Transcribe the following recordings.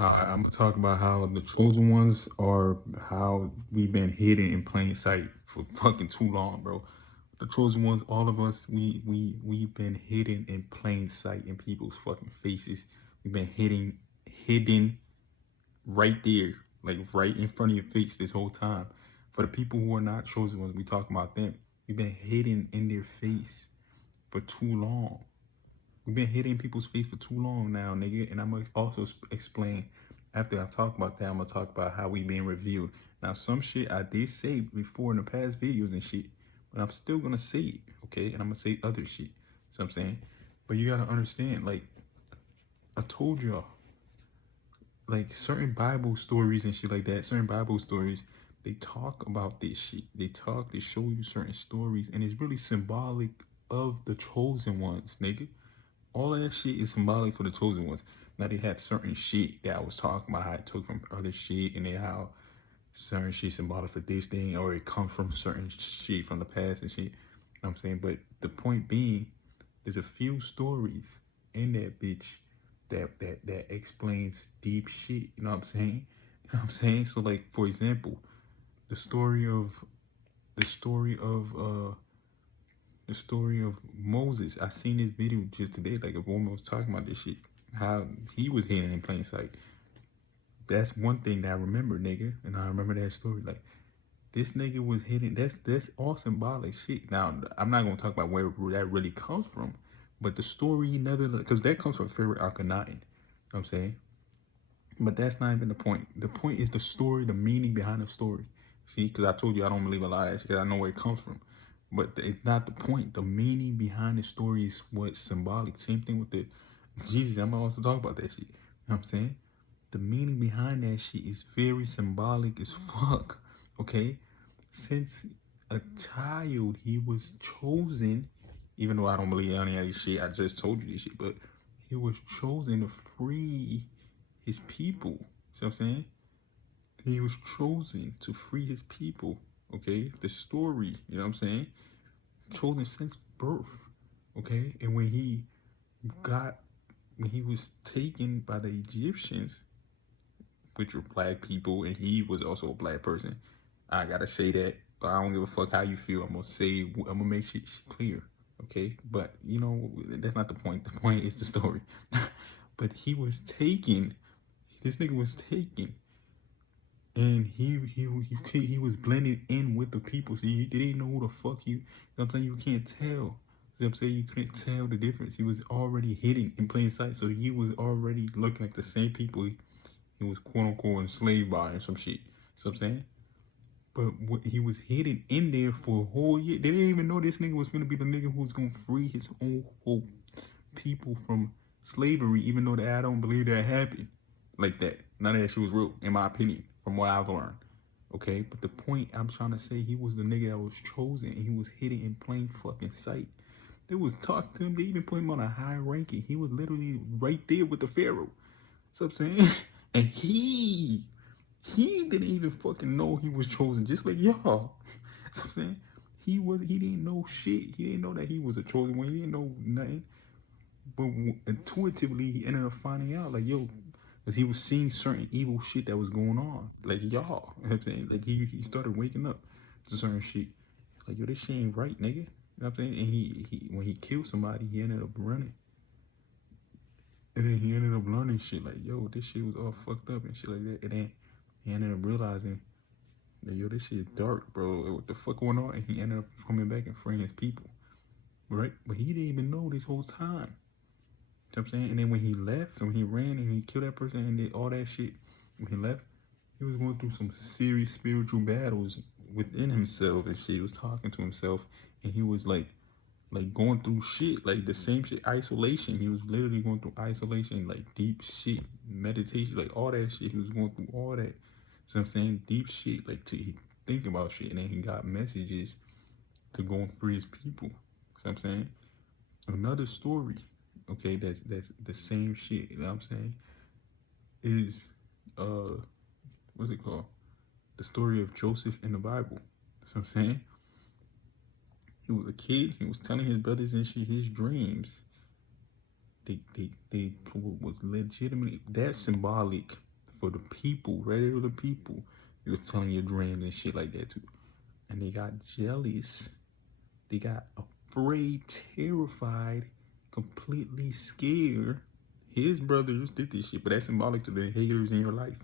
I'm gonna talk about how the chosen ones are, how we've been hidden in plain sight for fucking too long, bro. The chosen ones, all of us, we've been hidden in plain sight in people's fucking faces. We've been hidden right there, like right in front of your face this whole time. For the people who are not chosen ones, we talk about them. We've been hidden in their face for too long. We've been hitting people's face for too long now, nigga. And I'm gonna also explain after I talk about that. I'm gonna talk about how we being revealed. Now, some shit I did say before in the past videos and shit, but I'm still gonna say it, okay? And I'm gonna say other shit. So I'm saying, but you gotta understand, like I told y'all, like certain Bible stories and shit like that. Certain Bible stories, they talk about this shit. They show you certain stories, and it's really symbolic of the chosen ones, nigga. All of that shit is symbolic for the chosen ones. Now they have certain shit that I was talking about, how it took from other shit, and then how certain shit symbolic for this thing, or it comes from certain shit from the past and shit. You know what I'm saying? But the point being, there's a few stories in that bitch that explains deep shit. You know what I'm saying? You know what I'm saying? So like, for example, the story of the story of uh the story of Moses. I seen this video just today, like a woman was talking about this shit, how he was hidden in plain sight. That's one thing that I remember, nigga, and I remember that story. Like this nigga was hidden. That's all symbolic shit. Now I'm not gonna talk about where that really comes from, but the story, another, because that comes from Pharaoh Akhenaten. You know what I'm saying? But that's not even the point. The point is the story, the meaning behind the story. See, because I told you I don't believe a lot of that shit, because I know where it comes from. But it's not the point. The meaning behind the story is what's symbolic. Same thing with the Jesus. I'm gonna also talk about that shit. You know what I'm saying? The meaning behind that shit is very symbolic as fuck. Okay? Since a child, he was chosen, even though I don't believe any of this shit, I just told you this shit, but he was chosen to free his people. See what I'm saying? He was chosen to free his people. Okay? The story, you know what I'm saying? Chosen since birth. Okay? And when he was taken by the Egyptians, which were black people, and he was also a black person. I gotta say that. I don't give a fuck how you feel. I'm gonna make shit clear. Okay? But you know, that's not the point. The point is the story. But he was taken. This nigga was taken, and he was blended in with the people. So they didn't know who the fuck you. You know what I'm saying? You can't tell. You know what I'm saying? You couldn't tell the difference. He was already hidden in plain sight. So he was already looking like the same people he was quote unquote enslaved by and some shit. So I'm saying? But he was hidden in there for a whole year. They didn't even know this nigga was gonna be the nigga who was gonna free his own whole people from slavery, even though that I don't believe that happened like that. None of that shit was real, in my opinion, from what I've learned. Okay, but the point I'm trying to say, he was the nigga that was chosen, and he was hidden in plain fucking sight. They was talking to him. They even put him on a high ranking. He was literally right there with the pharaoh. So I'm saying, and he didn't even fucking know he was chosen, just like y'all. So I'm saying, he didn't know shit. He didn't know that he was a chosen one. He didn't know nothing. But intuitively, he ended up finding out, like, yo, because he was seeing certain evil shit that was going on. Like, y'all. You know what I'm saying? Like, he started waking up to certain shit. Like, yo, this shit ain't right, nigga. You know what I'm saying? And he when he killed somebody, he ended up running. And then he ended up learning shit like, yo, this shit was all fucked up and shit like that. And then he ended up realizing that, yo, this shit is dark, bro. What the fuck going on? And he ended up coming back and freeing his people, right? But he didn't even know this whole time. You know what I'm saying? And then when he left, when he ran and he killed that person and did all that shit, when he left, he was going through some serious spiritual battles within himself and shit. He was talking to himself, and he was like going through shit, like the same shit, isolation. He was literally going through isolation, like deep shit, meditation, like all that shit. He was going through all that. So I'm saying, deep shit, like to think about shit, and then he got messages to go and free his people. So I'm saying, another story, okay, that's the same shit. You know what I'm saying? Is what's it called? The story of Joseph in the Bible. So I'm saying, he was a kid. He was telling his brothers and shit his dreams. They was legitimately, that's symbolic for the people, regular people. He was telling your dreams and shit like that too. And they got jealous. They got afraid, terrified, completely scared. His brothers did this shit, but that's symbolic to the haters in your life.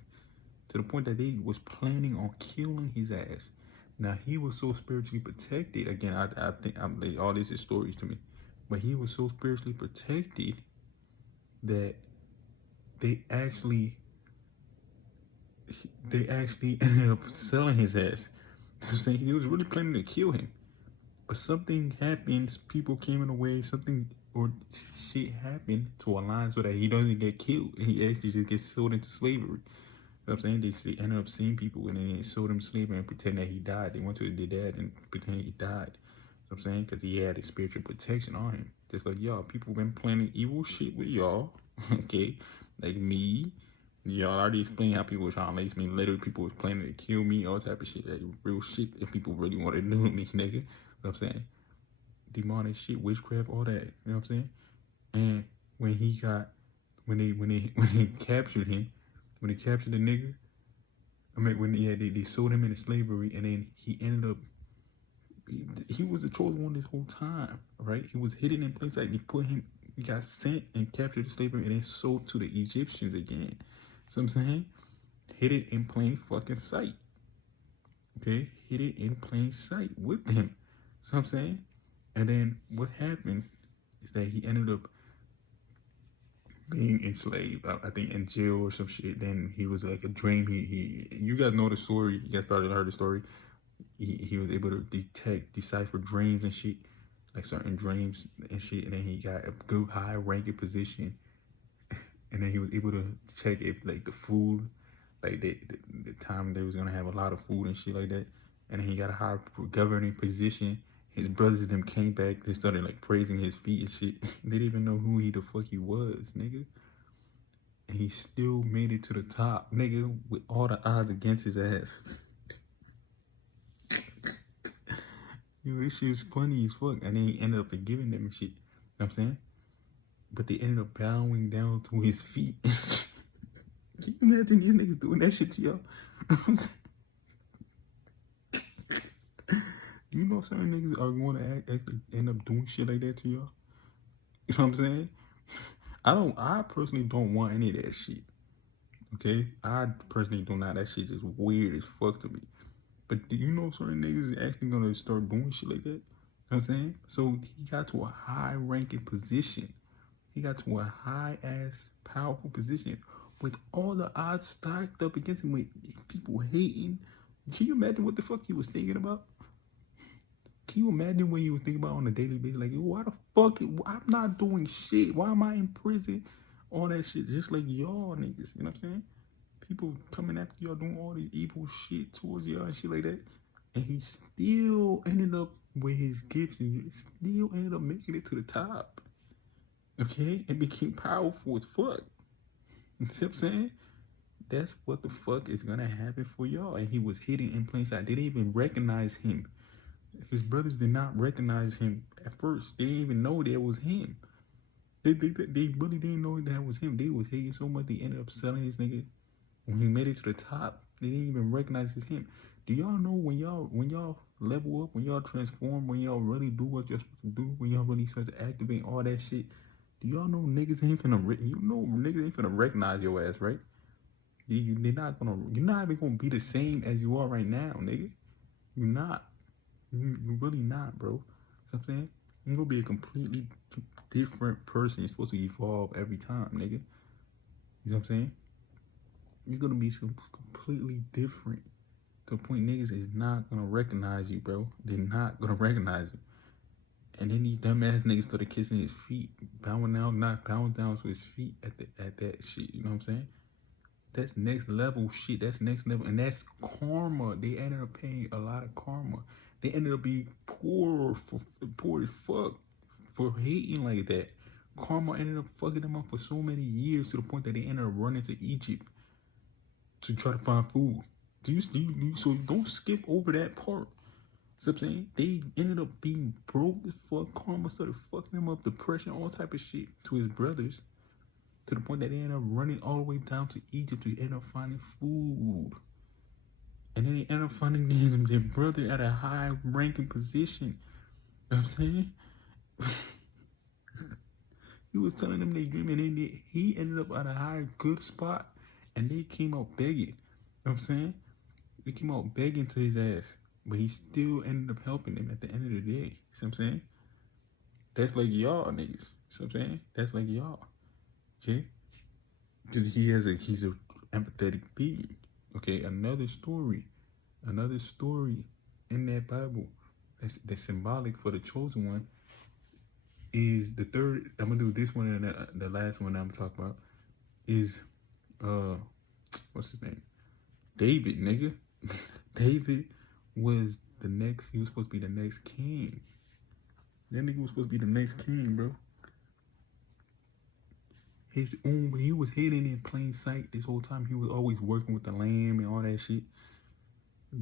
To the point that they was planning on killing his ass. Now he was so spiritually protected. Again, I think all this is stories to me, but he was so spiritually protected that they actually ended up selling his ass. I'm saying he was really planning to kill him, but something happened. People came in the way. Something or shit happened to align so that he doesn't get killed. He actually just gets sold into slavery. You know what I'm saying? They ended up seeing people and then they sold him slavery and pretend that he died. They went to their dad and pretend he died. You know what I'm saying? Because he had a spiritual protection on him. Just like y'all, people been planning evil shit with y'all. Okay? Like me. Y'all already explained how people were trying to lace me. Literally, people was planning to kill me, all type of shit. Like real shit if people really wanted to do me, nigga. You know what I'm saying? Demonic shit, witchcraft, all that. You know what I'm saying? And when they captured him, when they captured the nigga, they sold him into slavery, and then he ended up, he was the chosen one this whole time, right? He was hidden in plain sight. He got sent and captured to slavery, and then sold to the Egyptians again. So I'm saying, hidden in plain fucking sight. Okay, hidden in plain sight with them. So I'm saying, and then what happened is that he ended up being enslaved, I think in jail or some shit. Then he was like a dream. You guys know the story. You guys probably heard the story. He was able to decipher dreams and shit, like certain dreams and shit. And then he got a good high ranking position. And then he was able to check if like the food, like the time they was gonna have a lot of food and shit like that. And then he got a high governing position. His brothers and them came back. They started like praising his feet and shit. They didn't even know who the fuck he was, nigga. And he still made it to the top, nigga, with all the odds against his ass. Yo, this shit was funny as fuck. And then he ended up forgiving them and shit. You know what I'm saying? But they ended up bowing down to his feet. Can you imagine these niggas doing that shit to y'all? You know certain niggas are going to actually end up doing shit like that to y'all? You know what I'm saying? I personally don't want any of that shit. Okay? I personally do not. That shit is weird as fuck to me. But do you know certain niggas is actually going to start doing shit like that? You know what I'm saying? So he got to a high ranking position. He got to a high ass powerful position with all the odds stacked up against him, with people hating. Can you imagine what the fuck he was thinking about? Can you imagine what he was thinking about on a daily basis? Like, why the fuck? I'm not doing shit. Why am I in prison? All that shit, just like y'all niggas. You know what I'm saying? People coming after y'all doing all this evil shit towards y'all and shit like that. And he still ended up with his gifts and still ended up making it to the top. Okay? And became powerful as fuck. You see what I'm saying? That's what the fuck is gonna happen for y'all. And he was hidden in plain sight. They didn't even recognize him. His brothers did not recognize him at first. They didn't even know that was him. They really didn't know that was him. They was hating so much they ended up selling this nigga. When he made it to the top, they didn't even recognize it's him. Do y'all know when y'all level up, when y'all transform, when y'all really do what you're supposed to do, when y'all really start to activate all that shit? Do y'all know niggas ain't finna recognize your ass, right? You're not even gonna be the same as you are right now, nigga. You're not. You're really not, bro. You know what I'm saying? You're gonna be a completely different person. You're supposed to evolve every time, nigga. You know what I'm saying? You're gonna be completely different. To the point niggas is not gonna recognize you, bro. They're not gonna recognize you. And then these dumbass niggas started kissing his feet, bowing down to his feet at that shit. You know what I'm saying? That's next level shit. That's next level, and that's karma. They ended up paying a lot of karma. They ended up being poor as fuck for hating like that. Karma ended up fucking them up for so many years to the point that they ended up running to Egypt to try to find food. So don't skip over that part. So I'm saying they ended up being broke as fuck. Karma started fucking them up, depression, all type of shit to his brothers. to the point that they end up running all the way down to Egypt to end up finding food. And then they end up finding their brother at a high ranking position. You know what I'm saying? He was telling them they dream, and then he ended up at a high good spot, and they came out begging. You know what I'm saying? They came out begging to his ass, but he still ended up helping them at the end of the day. See what I'm saying? That's like y'all niggas. See what I'm saying? That's like y'all. Okay? Because he's a empathetic being. Okay, another story in that Bible that's symbolic for the chosen one is the third. I'm gonna do this one, and the last one I'm talking about is what's his name? David, nigga. David was the next. He was supposed to be the next king. That nigga was supposed to be the next king, bro. He was hidden in plain sight this whole time. He was always working with the lamb and all that shit,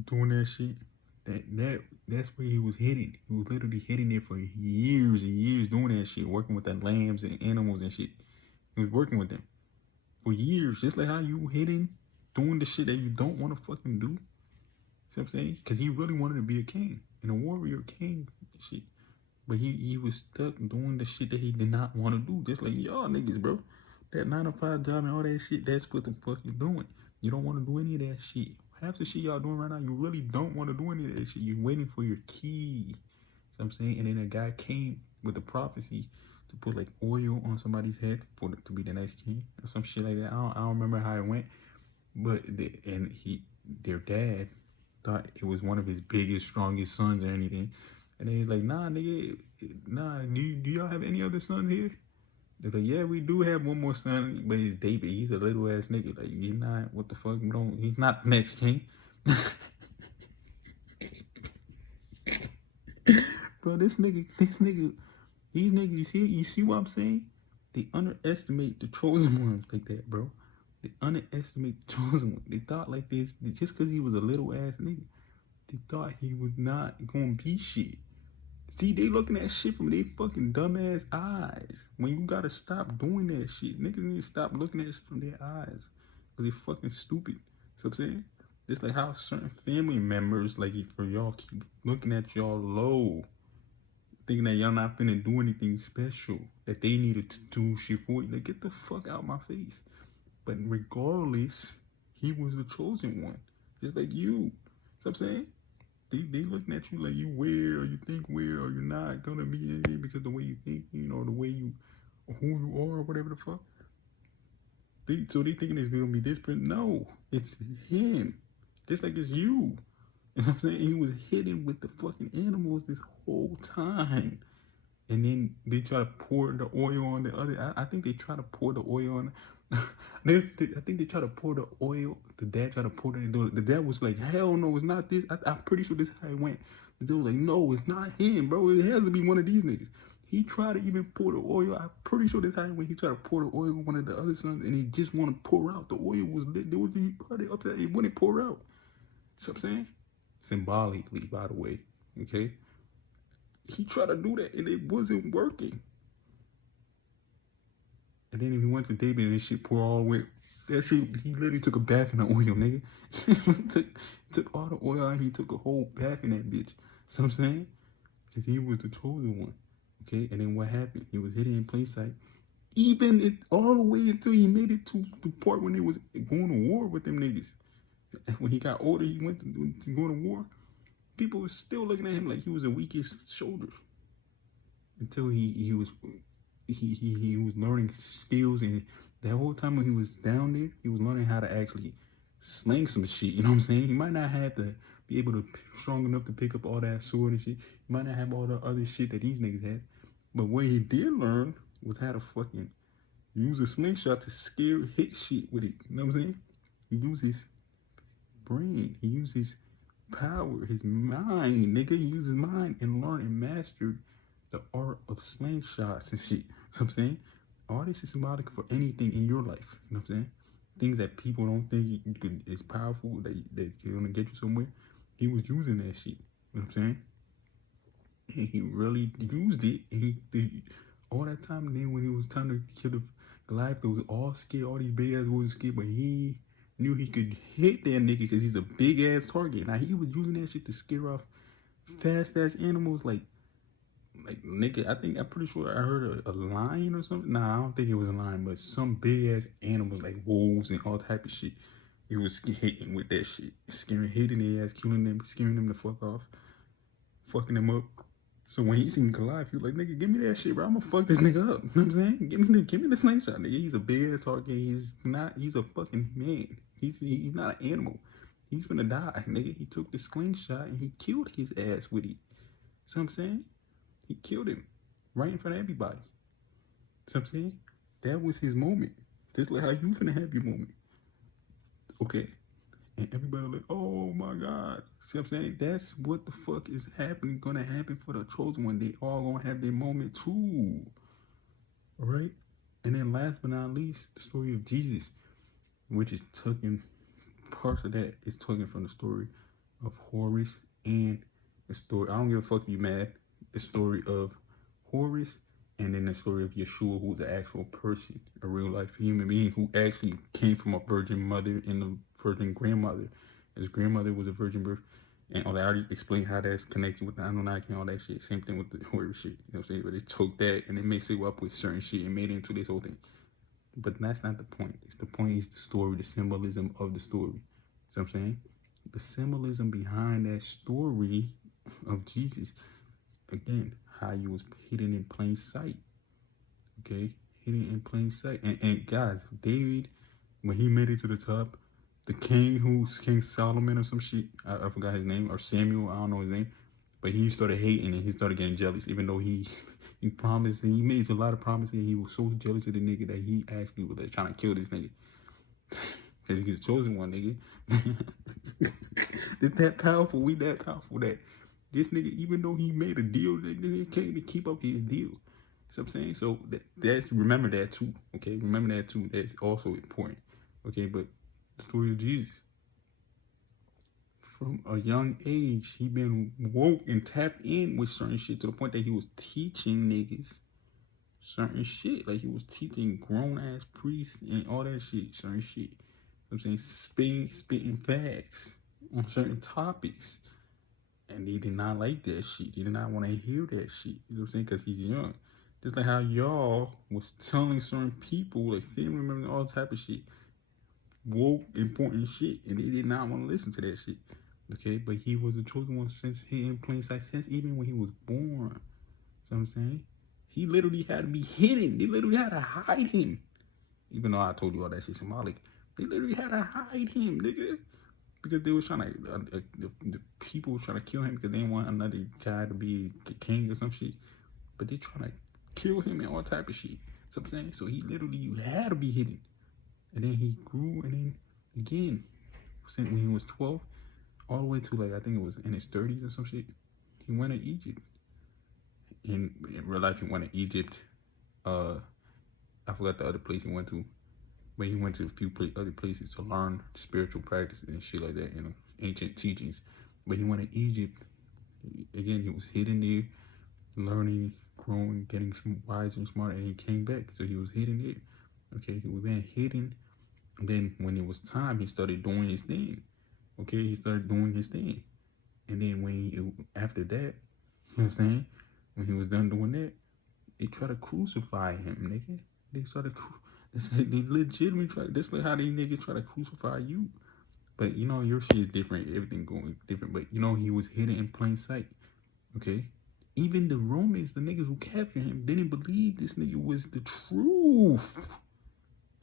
doing that shit. That's where he was hidden. He was literally hidden there for years and years doing that shit, working with the lambs and animals and shit. He was working with them for years, just like how you hidden doing the shit that you don't want to fucking do. See what I'm saying? Because he really wanted to be a king and a warrior king and shit. But he was stuck doing the shit that he did not want to do. Just like y'all niggas, bro. That 9-to-5 job and all that shit, that's what the fuck you're doing. You don't want to do any of that shit. Half the shit y'all doing right now, you really don't want to do any of that shit. You're waiting for your key. You know what I'm saying? And then a guy came with a prophecy to put like oil on somebody's head to be the next king or some shit like that. I don't remember how it went. But their dad thought it was one of his biggest, strongest sons or anything. And then he's like, nah, nigga, nah, do y'all have any other sons here? They're like, yeah, we do have one more son, but he's David. He's a little ass nigga. Like, he's not, what the fuck? He's not the next king. Bro, these niggas, you see what I'm saying? They underestimate the chosen ones like that, bro. They underestimate the chosen one. They thought like this, just because he was a little ass nigga, they thought he was not gonna be shit. See, they looking at shit from their fucking dumbass eyes. When you gotta stop doing that shit. Niggas need to stop looking at shit from their eyes. Because they're fucking stupid. See what I'm saying? It's like how certain family members, like for y'all, keep looking at y'all low. Thinking that y'all not finna do anything special. That they needed to do shit for you. Like, get the fuck out my face. But regardless, he was the chosen one. Just like you. See what I'm saying? They looking at you like you weird or you think weird or you're not gonna be in here because the way you think, the way you, who you are or whatever the fuck. So they thinking it's gonna be this person. No, it's him. Just like it's you. You know what I'm saying? He was hidden with the fucking animals this whole time. And then they try to pour the oil on the other. I think they try to pour the oil on. I think they try to pour the oil. The dad tried to pour it in. The dad was like, hell no, it's not this. I'm pretty sure this is how it went. The dad was like, no, it's not him, bro. It has to be one of these niggas. He tried to even pour the oil. I'm pretty sure this is how it went. He tried to pour the oil on one of the other sons, and he just want to pour out. The oil was lit. There was probably up there. It wouldn't pour out. See what I'm saying? Symbolically, by the way. Okay? He tried to do that, and it wasn't working. And then he went to David and this shit pour all the way. That shit, he literally took a bath in the oil, nigga. took all the oil out and he took a whole bath in that bitch. See what I'm saying? Because he was the chosen one. Okay? And then what happened? He was hidden in plain sight. All the way until he made it to the part when he was going to war with them niggas. And when he got older, he went to go to war. People were still looking at him like he was the weakest shoulder. Until he was learning skills, and that whole time when he was down there, he was learning how to actually sling some shit. You know what I'm saying? He might not have to be able to strong enough to pick up all that sword and shit. He might not have all the other shit that these niggas had. But what he did learn was how to fucking use a slingshot to hit shit with it. You know what I'm saying? He used his brain. He used his power, his mind, nigga. He used his mind and learned and mastered the art of slingshots and shit. So I'm saying, all this is symbolic for anything in your life. You know what I'm saying? Things that people don't think is powerful, that's gonna get you somewhere. He was using that shit. You know what I'm saying? And he really used it. And he all that time. And then when it was time to kill Goliath was all scared, all these big ass wasn't scared, but he knew he could hit that nigga because he's a big ass target. Now he was using that shit to scare off fast ass animals like nigga. I'm pretty sure I heard a lion or something. Nah, I don't think it was a lion, but some big ass animals like wolves and all type of shit. He was hitting with that shit, hitting their ass, killing them, scaring them the fuck off, fucking them up. So when he seen Goliath, he was like, nigga, give me that shit, bro. I'm gonna fuck this nigga up. You know what I'm saying? Give me the slingshot, nigga. He's a big ass target. He's a fucking man. He's not an animal. He's gonna die, nigga. He took the slingshot and he killed his ass with it. See what I'm saying? He killed him right in front of everybody. See what I'm saying? That was his moment. Just like how you finna have your moment. Okay? And everybody like, oh my God. See what I'm saying? That's what the fuck is happening, gonna happen for the chosen one. They all gonna have their moment too. Alright? And then last but not least, the story of Jesus, which is taking parts of that is taken from the story of Horus and the story. I don't give a fuck if you mad. The story of Horus and then the story of Yeshua, who's the actual person, a real life human being who actually came from a virgin mother and a virgin grandmother. His grandmother was a virgin birth. And I already explained how that's connected with the Anunnaki and all that shit. Same thing with the Horus shit. You know what I'm saying? But they took that and they mixed it up with certain shit and made it into this whole thing. But that's not the point. The point is the story, the symbolism of the story. See what I'm saying? The symbolism behind that story of Jesus. Again, how he was hidden in plain sight. Okay? Hidden in plain sight. And guys, David, when he made it to the top, the king who's King Solomon or some shit, I forgot his name, or Samuel, I don't know his name, but he started hating and he started getting jealous, even though he promised and he made a lot of promises and he was so jealous of the nigga that he actually was like, trying to kill this nigga. Because he's chosen one, nigga. It's that powerful, we that powerful that this nigga, even though he made a deal, that nigga can't even keep up his deal. See what I'm saying? So that's, remember that too, okay? Remember that too, that's also important, okay? But the story of Jesus. From a young age, he been woke and tapped in with certain shit to the point that he was teaching niggas certain shit. Like he was teaching grown ass priests and all that shit, certain shit. You know what I'm saying? Spitting facts on certain topics. And they did not like that shit. They did not want to hear that shit. You know what I'm saying? Because he's young. Just like how y'all was telling certain people, like family members, all type of shit, woke, important shit, and they did not want to listen to that shit. Okay, but he was the chosen one since he in plain sight, since even when he was born. See what I'm saying? He literally had to be hidden. They literally had to hide him. Even though I told you all that shit symbolic, they literally had to hide him, nigga. Because they was trying to, the people was trying to kill him because they didn't want another guy to be king or some shit. But they trying to kill him and all type of shit. See what I'm saying? So he literally had to be hidden. And then he grew, and then again, when he was 12, all the way to like, I think it was in his 30s or some shit, he went to Egypt. In real life, he went to Egypt. I forgot the other place he went to, but he went to a few other places to learn spiritual practices and shit like that, you know, ancient teachings. But he went to Egypt. Again, he was hidden there, learning, growing, getting wiser and smarter, and he came back. So he was hidden there. Okay, he was then hidden. And then when it was time, he started doing his thing. Okay, he started doing his thing. And then after that, you know what I'm saying? When he was done doing that, they tried to crucify him, nigga. They legitimately tried. That's like how these niggas try to crucify you. But you know, your shit is different. Everything going different. But you know, he was hidden in plain sight. Okay? Even the Romans, the niggas who captured him, didn't believe this nigga was the truth.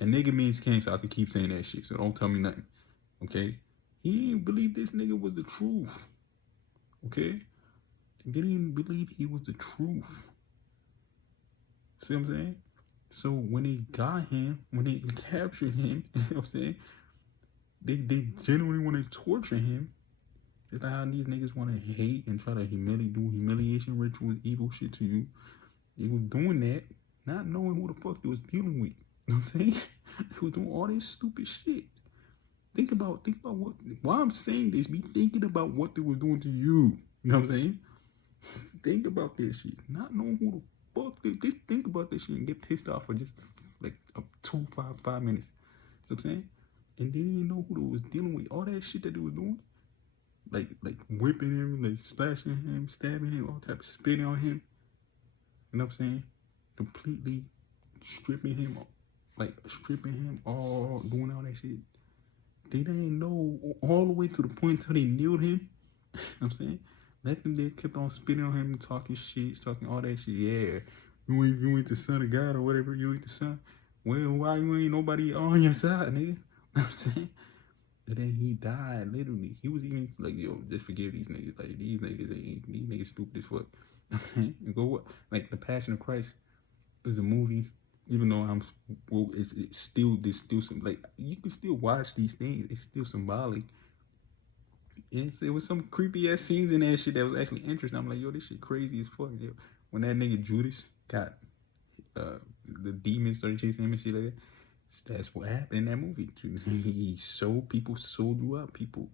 And nigga means king, so I could keep saying that shit. So don't tell me nothing. Okay? He didn't believe this nigga was the truth. Okay? They didn't believe he was the truth. See what I'm saying? So when they got him, when they captured him, you know what I'm saying? They genuinely want to torture him. It's like how these niggas want to hate and try to do humiliation rituals, evil shit to you. They was doing that, not knowing who the fuck they was dealing with. You know what I'm saying? They was doing all this stupid shit. Think about what, while I'm saying this, be thinking about what they were doing to you. You know what I'm saying? Think about this shit. Not knowing who the fuck they, just think about this shit and get pissed off for just like 5 minutes. You know what I'm saying? And they didn't know who they was dealing with. All that shit that they was doing. Like whipping him, like slashing him, stabbing him, all type of spitting on him. You know what I'm saying? Completely stripping him, all, doing all that shit. They didn't know all the way to the point until they kneeled him. You know what I'm saying? Let them there, kept on spitting on him, talking shit, talking all that shit. Yeah, you ain't the son of God or whatever, you ain't the son. Well, why you ain't nobody on your side, nigga? You know what I'm saying? And then he died, literally. He was even like, yo, just forgive these niggas. Like, these niggas stupid as fuck. You know what I'm saying? You go what? Like, The Passion of Christ is a movie, even though it's still, there's still some, like, you can still watch these things. It's still symbolic. There was some creepy ass scenes in that shit that was actually interesting. I'm like, yo, this shit crazy as fuck. Yo. When that nigga Judas got, the demons started chasing him and shit like that. That's what happened in that movie. People sold you out. People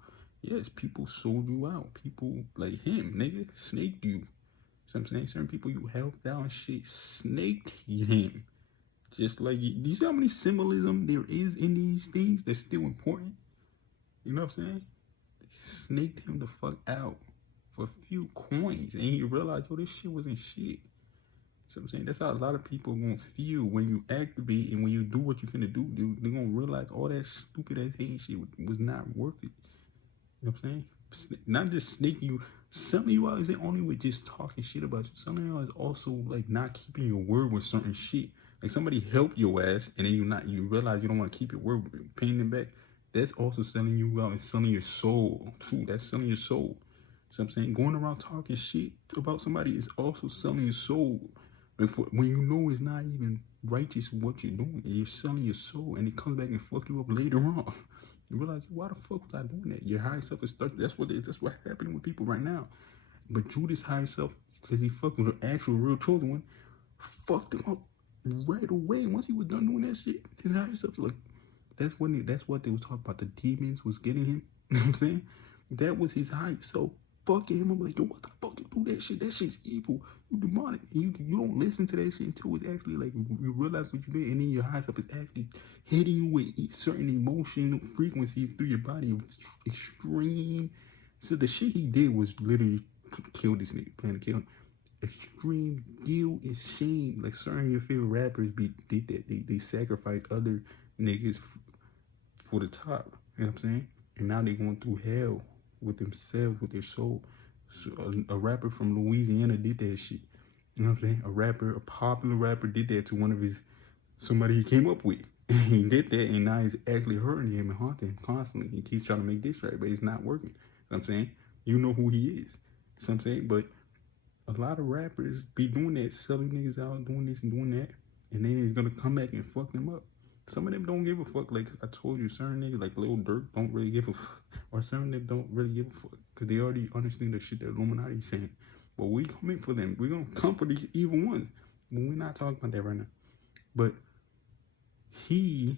sold you out. People like him, nigga, snaked you. So I'm saying, certain people you helped out and shit snaked him. Just like, do you see how many symbolism there is in these things that's still important? You know what I'm saying? They snaked him the fuck out for a few coins, and he realized, yo, this shit wasn't shit. So I'm saying, that's how a lot of people are gonna feel when you activate and when you do what you finna do. They're gonna realize all that stupid ass hate shit was not worth it. You know what I'm saying? Not just snaking you. Some of you out isn't only with just talking shit about you. Some of you is also like not keeping your word with certain shit. Like somebody helped your ass and then you realize you don't want to keep your word, paying them back. That's also selling you out and selling your soul too. That's selling your soul. So I'm saying, going around talking shit about somebody is also selling your soul. When you know it's not even righteous what you're doing, and you're selling your soul, and it comes back and fuck you up later on. You realize, why the fuck was I doing that? Your higher self is stuck. That's what happening with people right now. But Judas' higher self, because he fucked with an actual real chosen one, fucked him up right away. Once he was done doing that shit, his higher self, like, that's what they was talking about. The demons was getting him. You know what I'm saying? That was his higher self fucking him. I'm like, yo, what the fuck you do that shit? That shit's evil. You demonic. You don't listen to that shit until it's actually like you realize what you did, and then your high self is actually hitting you with certain emotional frequencies through your body. Extreme. So the shit he did was literally kill this nigga, plan to kill him. Extreme guilt and shame. Like certain of your favorite rappers did that. They sacrificed other niggas for the top. You know what I'm saying? And now they going through hell with themselves, with their soul. So a rapper from Louisiana did that shit. You know what I'm saying? A popular rapper did that to somebody he came up with. He did that, and now he's actually hurting him and haunting him constantly. He keeps trying to make this right, but it's not working. You know what I'm saying? You know who he is. You know what I'm saying? But a lot of rappers be doing that, selling niggas out, doing this and doing that, and then he's gonna come back and fuck them up. Some of them don't give a fuck. Like I told you, certain niggas like Lil Durk don't really give a fuck. Or certain them don't really give a fuck. Because they already understand the shit that Illuminati is saying. But we coming for them. We're going to come for these evil ones. But we're not talking about that right now. But Judas,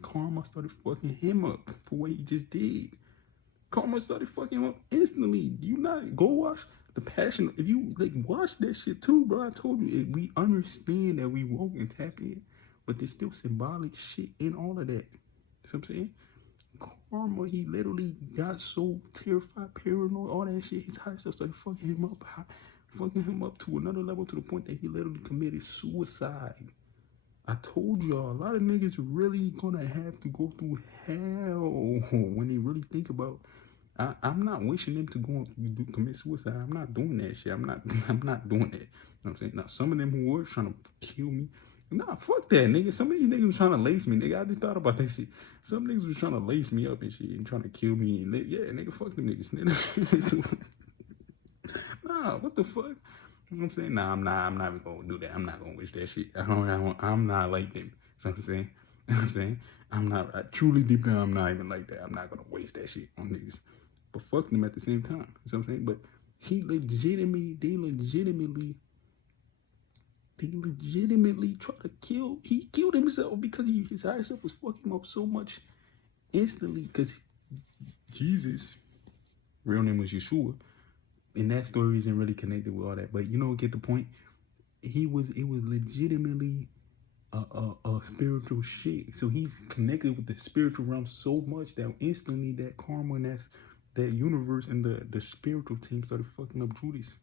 karma started fucking him up for what he just did. Karma started fucking him up instantly. Do you not go watch The Passion? If you watch that shit too, bro. I told you, we understand that we woke and tap in. But there's still symbolic shit in all of that. You know what I'm saying? Karma, he literally got so terrified, paranoid, all that shit. His higher self started fucking him up to another level, to the point that he literally committed suicide. I told y'all, a lot of niggas really gonna have to go through hell when they really think about. I'm not wishing them to go and commit suicide. I'm not doing that shit. I'm not doing that. You know what I'm saying? Now, some of them who were trying to kill me, nah, fuck that, nigga. Some of these niggas was trying to lace me, nigga. I just thought about that shit. Some niggas was trying to lace me up and shit and trying to kill me. And yeah, nigga, fuck them niggas. Nah, what the fuck? You know what I'm saying? Nah, I'm not even gonna do that. I'm not gonna wish that shit. I'm not like them. You know what I'm saying? You know what I'm saying? I truly deep down, I'm not even like that. I'm not gonna waste that shit on niggas. But fuck them at the same time. You know what I'm saying? But they legitimately try to kill. He killed himself because his higher self was fucking him up so much instantly. Because Jesus, real name was Yeshua, and that story isn't really connected with all that. But you know, get the point. It was legitimately spiritual shit. So he's connected with the spiritual realm so much that instantly that karma and that universe and the spiritual team started fucking up Judas.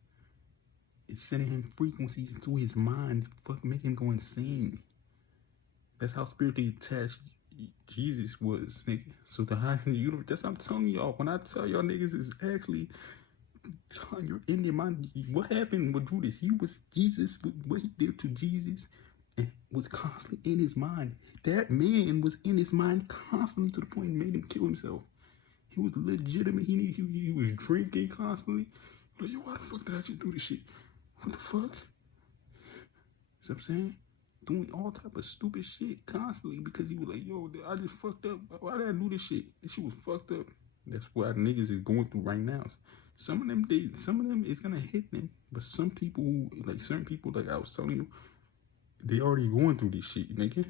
It's sending him frequencies into his mind, fucking making him go insane. That's how spiritually attached Jesus was, nigga. So the higher universe, that's what I'm telling y'all. When I tell y'all niggas is actually, you're in your mind. What happened with Judas? He was Jesus, what he did to Jesus, and was constantly in his mind. That man was in his mind constantly to the point it made him kill himself. He was legitimate. He was drinking constantly. Like, yo, why the fuck did I just do this shit? What the fuck? See what I'm saying? Doing all type of stupid shit constantly because he was like, yo, I just fucked up. Why did I do this shit? This shit was fucked up. That's what niggas is going through right now. Some of them is gonna hit them, but some people, like certain people, like I was telling you, they already going through this shit, nigga.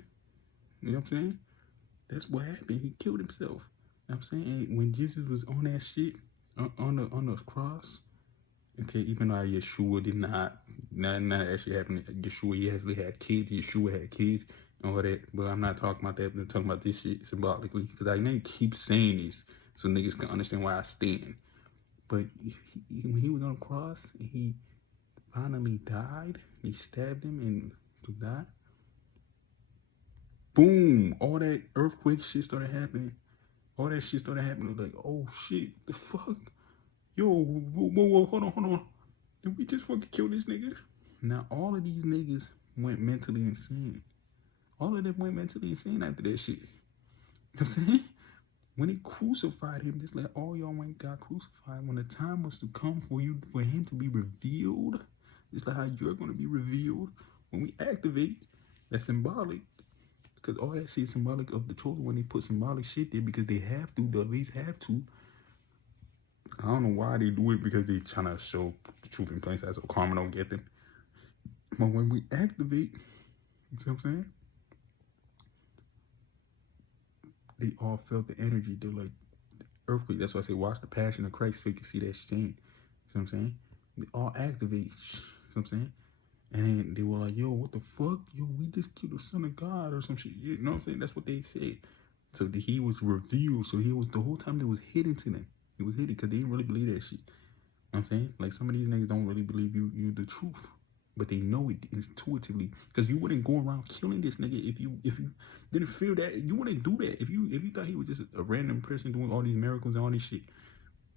You know what I'm saying? That's what happened. He killed himself. You know what I'm saying? And when Jesus was on that shit, on the cross, okay, even though Yeshua did not actually happen. Yeshua, he actually had kids. Yeshua had kids and all that. But I'm not talking about that. I'm talking about this shit symbolically. Because I didn't keep saying this so niggas can understand why I stand. But when he was on the cross, and he finally died, he stabbed him and to die. Boom! All that earthquake shit started happening. All that shit started happening. Like, oh shit, the fuck? Yo, whoa, hold on. Did we just fucking kill this nigga? Now, all of these niggas went mentally insane. All of them went mentally insane after that shit. You know what I'm saying? When they crucified him, just like all y'all went got crucified, when the time was to come for him to be revealed, it's like how you're going to be revealed. When we activate, that's symbolic. Because all that shit is symbolic of the chosen when they put symbolic shit there because they have to, they at least have to. I don't know why they do it because they trying to show the truth in plain sight so karma don't get them. But when we activate, you see what I'm saying? They all felt the energy. They're like earthquake. That's why I say watch the Passion of Christ so you can see that chain. You see what I'm saying? They all activate. You see what I'm saying? And then they were like, yo, what the fuck? Yo, we just killed the Son of God or some shit. You know what I'm saying? That's what they said. So he was revealed. So he was, the whole time it was hidden to them. It was hidden because they didn't really believe that shit. You know what I'm saying? Like some of these niggas don't really believe you the truth. But they know it intuitively. Because you wouldn't go around killing this nigga if you didn't feel that. You wouldn't do that. If you thought he was just a random person doing all these miracles and all this shit.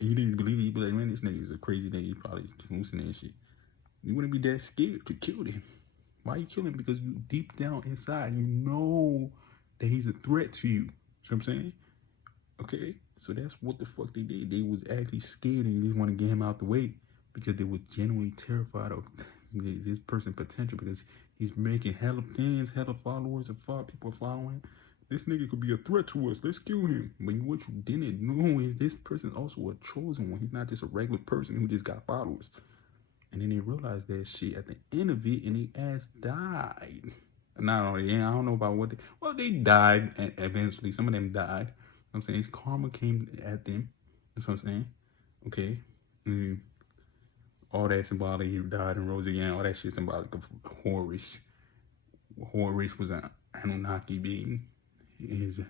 And you didn't believe it, you'd be like, man, this nigga is a crazy nigga. He probably hallucinating shit. You wouldn't be that scared to kill him. Why you killing him? Because you deep down inside, you know that he's a threat to you. See what I'm saying? Okay? So that's what the fuck they did. They was actually scared and they didn't want to get him out the way because they were genuinely terrified of this person's potential because he's making hella fans, hella followers, and people are following. This nigga could be a threat to us. Let's kill him. But what you didn't know is this person's also a chosen one. He's not just a regular person who just got followers. And then they realized that shit at the end of it, and they ass died. Not only, I don't know about what they died eventually. Some of them died. You know what I'm saying? Karma came at them. That's what I'm saying. Okay. All that symbolic, he died and rose again. All that shit symbolic of Horus. Horus was an Anunnaki being. His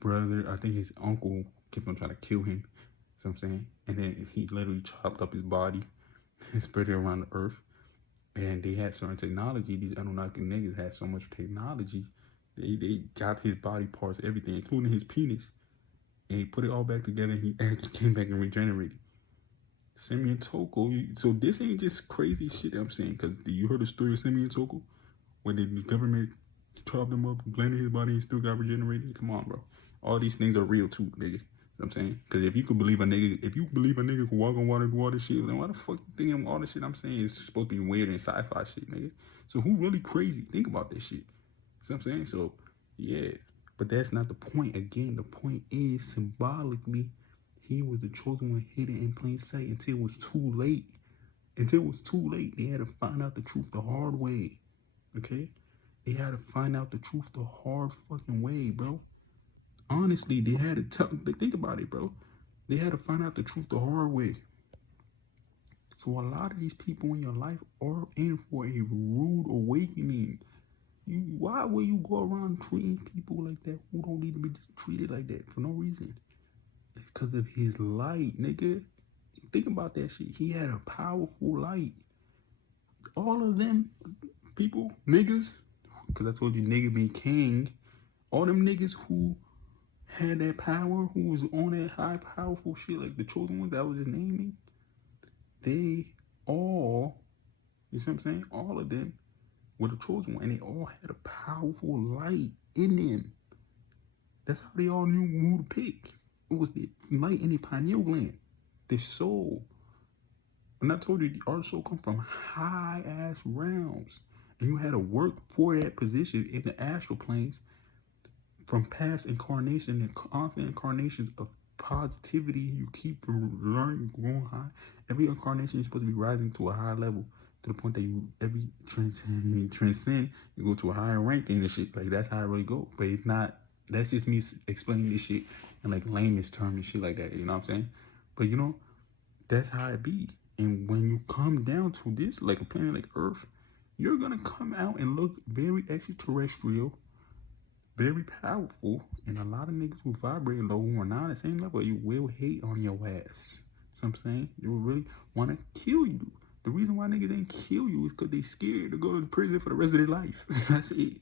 brother, I think his uncle, kept on trying to kill him. You know what I'm saying? And then he literally chopped up his body and spread it around the earth. And they had certain technology. These Anunnaki niggas had so much technology. They got his body parts, everything, including his penis. And he put it all back together and he actually came back and regenerated. Simeon Toko. So this ain't just crazy shit that I'm saying. Because you heard the story of Simeon Toko? When the government chopped him up, blended his body and still got regenerated? Come on, bro. All these things are real too, nigga. You know what I'm saying? Because if you believe a nigga can walk on water and do all this shit, then why the fuck you thinking all this shit I'm saying is supposed to be weird and sci-fi shit, nigga? So who really crazy? Think about this shit. You know what I'm saying? So, yeah. But that's not the point. Again, the point is symbolically, he was the chosen one hidden in plain sight until it was too late. Until it was too late. They had to find out the truth the hard way. Okay? They had to find out the truth the hard fucking way, bro. Honestly, they had to think about it, bro. They had to find out the truth the hard way. So a lot of these people in your life are in for a rude awakening. Why would you go around treating people like that who don't need to be treated like that for no reason? It's because of his light, nigga. Think about that shit. He had a powerful light. All of them people, niggas, because I told you nigga mean king. All them niggas who had that power, who was on that high powerful shit, like the chosen ones that I was just naming, they all, you see what I'm saying? All of them were the chosen one, and they all had a powerful light in them. That's how they all knew who to pick. It was the light in the pineal gland, the soul. And I told you, our soul comes from high ass realms, and you had to work for that position in the astral planes from past incarnation and constant incarnations of positivity. You keep learning, growing high. Every incarnation is supposed to be rising to a higher level, to the point that you transcend, you go to a higher rank in this shit. Like that's how it really go. But it's not. That's just me explaining this shit in like layman's terms and shit like that. You know what I'm saying? But you know, that's how it be. And when you come down to this, like a planet like Earth, you're gonna come out and look very extraterrestrial, very powerful, and a lot of niggas who vibrate low who are not on the same level, you will hate on your ass. You know what I'm saying? They will really want to kill you. The reason why niggas ain't kill you is because they scared to go to prison for the rest of their life. That's it.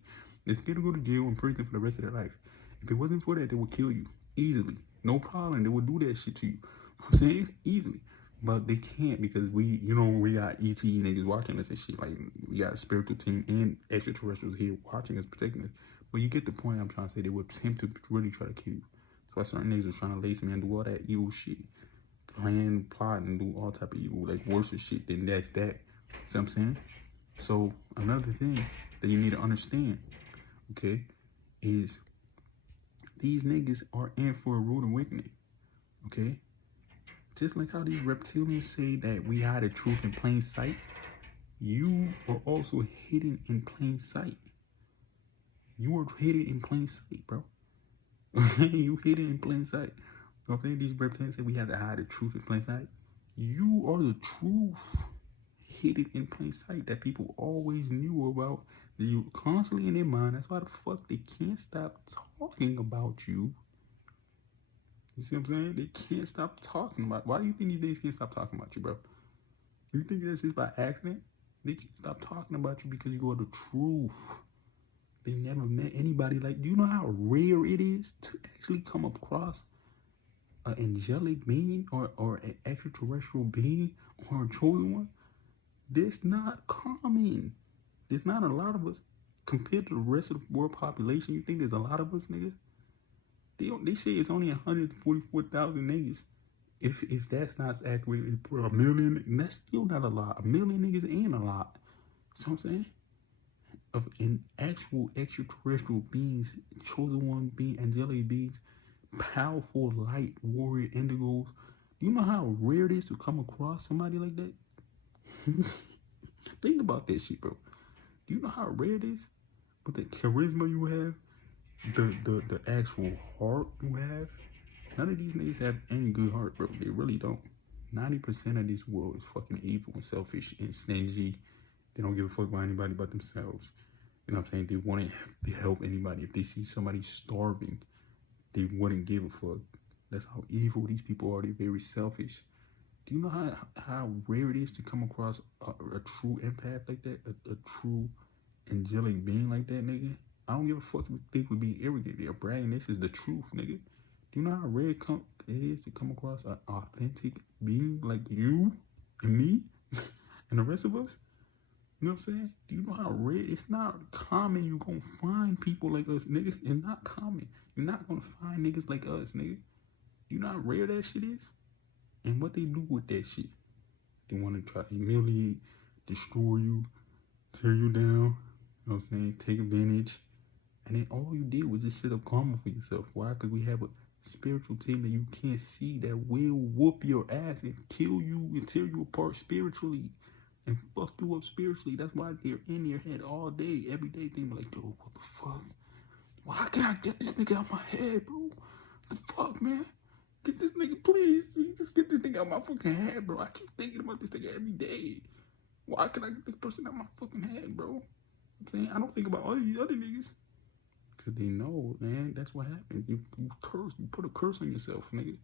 They're scared to go to jail and prison for the rest of their life. If it wasn't for that, they would kill you easily. No problem. They would do that shit to you. You know what I'm saying? Easily. But they can't because we got ET niggas watching us and shit. Like, we got a spiritual team and extraterrestrials here watching us, protecting us. But you get the point I'm trying to say. They would attempt to really try to kill you. That's why certain niggas are trying to lace me and do all that evil shit. Plan, plot, and do all type of evil, like worse shit than that's that. See what I'm saying? So, another thing that you need to understand, okay, is these niggas are in for a rude awakening, okay? Just like how these reptilians say that we hide the truth in plain sight, you are also hidden in plain sight. You are hidden in plain sight, bro. You hidden in plain sight. Okay, these reptilians say we have to hide the truth in plain sight. You are the truth hidden in plain sight that people always knew about. That you constantly in their mind. That's why the fuck they can't stop talking about you. You see what I'm saying? They can't stop talking about. Why do you think these days can't stop talking about you, bro? You think that's just by accident? They can't stop talking about you because you are the truth. They never met anybody like. Do you know how rare it is to actually come across an angelic being or an extraterrestrial being or a chosen one? That's not common. There's not a lot of us compared to the rest of the world population. You think there's a lot of us, nigga? They say it's only 144,000 niggas. If that's not accurate, a million, that's still not a lot. A million niggas ain't a lot. You know what I'm saying? Of in actual extraterrestrial beings, chosen one being, angelic beings, powerful light warrior indigos. Do you know how rare it is to come across somebody like that? Think about that shit, bro. Do you know how rare it is? But the charisma you have, the actual heart you have, none of these niggas have any good heart, bro. They really don't. 90% of this world is fucking evil and selfish and stingy. They don't give a fuck about anybody but themselves. You know what I'm saying? They wouldn't help anybody. If they see somebody starving, they wouldn't give a fuck. That's how evil these people are. They're very selfish. Do you know how rare it is to come across a true empath like that? A true angelic being like that, nigga? I don't give a fuck if they would be arrogant. They're bragging. This is the truth, nigga. Do you know how rare it is to come across an authentic being like you and me and the rest of us? You know what I'm saying? Do you know how rare? It's not common you gonna find people like us, nigga. It's not common. You're not gonna find niggas like us, nigga. You know how rare that shit is? And what they do with that shit? They want to try to humiliate, destroy you, tear you down. You know what I'm saying? Take advantage. And then all you did was just sit up calm for yourself. Why? Because we have a spiritual team that you can't see that will whoop your ass and kill you and tear you apart spiritually and fuck you up spiritually. That's why they're in your head all day, every day, thinking like, yo, what the fuck? Why can't I get this nigga out my head, bro? What the fuck, man? Get this nigga, please. Just get this nigga out my fucking head, bro. I keep thinking about this nigga every day. Why can I get this person out my fucking head, bro? I'm saying I don't think about all these other niggas. Cause they know, man, that's what happens. You curse, you put a curse on yourself, nigga.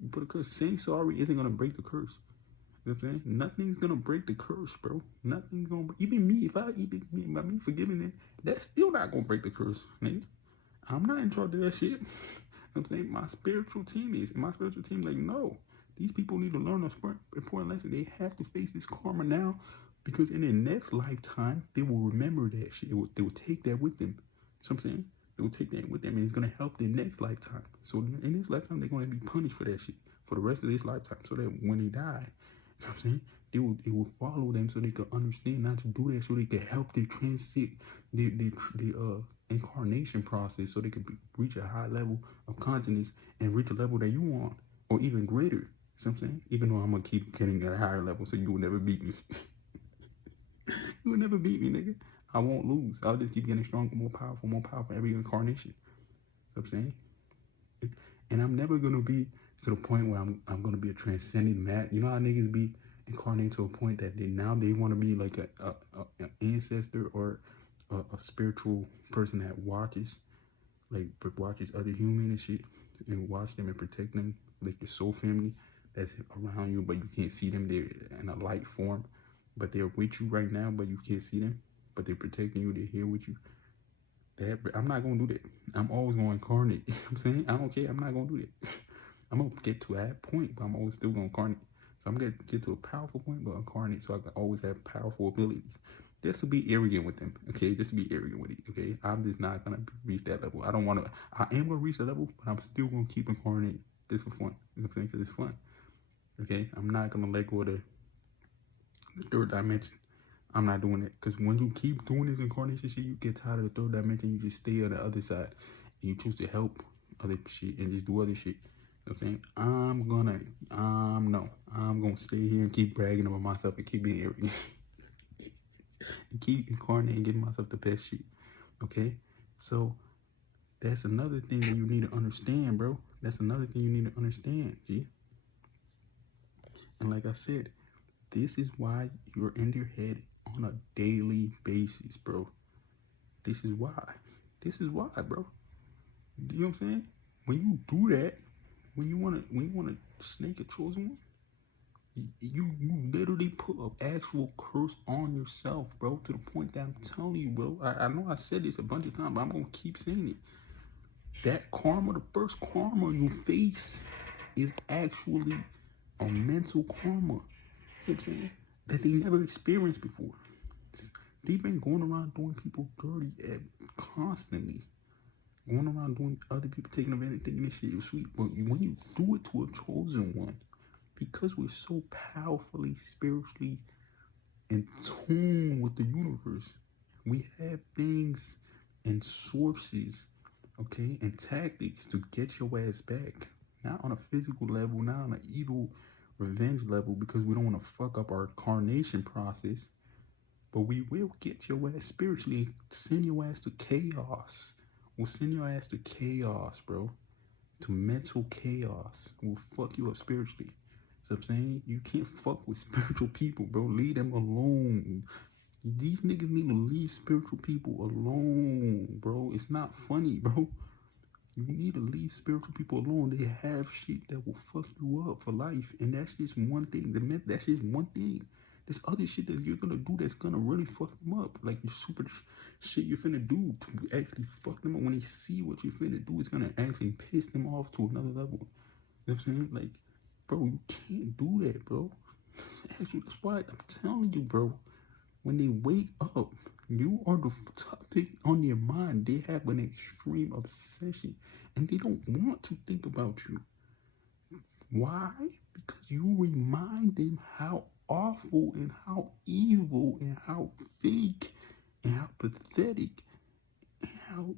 You put a curse. Saying sorry isn't gonna break the curse. You know what I'm saying? Nothing's gonna break the curse, bro. Nothing's gonna, even me, if I even by me forgiving it, that's still not gonna break the curse, nigga. I'm not in charge of that shit. You know what I'm saying? My spiritual team is, and my spiritual team, like, no. These people need to learn an important lesson. They have to face this karma now, because in their next lifetime, they will remember that shit. They will take that with them. You know what I'm saying? They will take that with them, and it's gonna help their next lifetime. So in this lifetime, they're gonna be punished for that shit for the rest of this lifetime. So that when they die, you know what I'm saying? It will follow them so they can understand not to do that, so they can help them transit the incarnation process, so they can reach a high level of consciousness and reach a level that you want, or even greater. You know what I'm saying? Even though I'm gonna keep getting at a higher level, so you will never beat me. You will never beat me, nigga. I won't lose. I'll just keep getting stronger, more powerful every incarnation. You know what I'm saying? And I'm never gonna be to the point where I'm gonna be a transcendent man. You know how niggas be incarnated to a point that they want to be like an ancestor or a spiritual person that watches other human and shit, and watch them and protect them, like your soul family that's around you, but you can't see them. They're in a light form, but they're with you right now, but you can't see them, but they're protecting you. They're here with you. I'm not gonna do that. I'm always gonna incarnate. You know what I'm saying? I don't care. I'm not gonna do that. I'm gonna get to that point, but I'm always still gonna incarnate. So I'm gonna get to a powerful point, but incarnate, so I can always have powerful abilities. Just to be arrogant with them, okay? Just to be arrogant with it, okay? I'm just not gonna reach that level. I am gonna reach that level, but I'm still gonna keep incarnating just for fun. You know what I'm saying? Because it's fun, okay? I'm not gonna let go of the third dimension. I'm not doing it, because when you keep doing this incarnation shit, you get tired of the third dimension. You just stay on the other side, and you choose to help other shit and just do other shit. You know what I'm saying? I'm gonna stay here and keep bragging about myself and keep being arrogant. And keep incarnating and giving myself the best shit. Okay? So that's another thing that you need to understand, bro. That's another thing you need to understand, G. And like I said, this is why you're in your head on a daily basis, bro. This is why. This is why, bro. You know what I'm saying? When you do that, when you wanna snake a chosen one, you literally put an actual curse on yourself, bro, to the point that I'm telling you, bro. I know I said this a bunch of times, but I'm gonna keep saying it. That karma, the first karma you face, is actually a mental karma. You know what I'm saying? That they never experienced before. They've been going around doing people dirty constantly. Going around doing other people, taking advantage, thinking this shit is sweet. But when you do it to a chosen one, because we're so powerfully, spiritually in tune with the universe, we have things and sources, okay, and tactics to get your ass back. Not on a physical level, not on an evil revenge level, because we don't want to fuck up our incarnation process. But we will get your ass spiritually, send your ass to chaos. We'll send your ass to chaos, bro. To mental chaos. We'll fuck you up spiritually. So I'm saying, you can't fuck with spiritual people, bro. Leave them alone. These niggas need to leave spiritual people alone, bro. It's not funny, bro. You need to leave spiritual people alone. They have shit that will fuck you up for life. And that's just one thing. That's just one thing. There's other shit that you're gonna do that's gonna really fuck them up. Like the super shit you're finna do to actually fuck them up. When they see what you're finna do, it's gonna actually piss them off to another level. You know what I'm saying? Like, bro, you can't do that, bro. Actually, that's why I'm telling you, bro. When they wake up, you are the topic on their mind. They have an extreme obsession, and they don't want to think about you. Why? Because you remind them how awful and how evil and how fake and how pathetic and how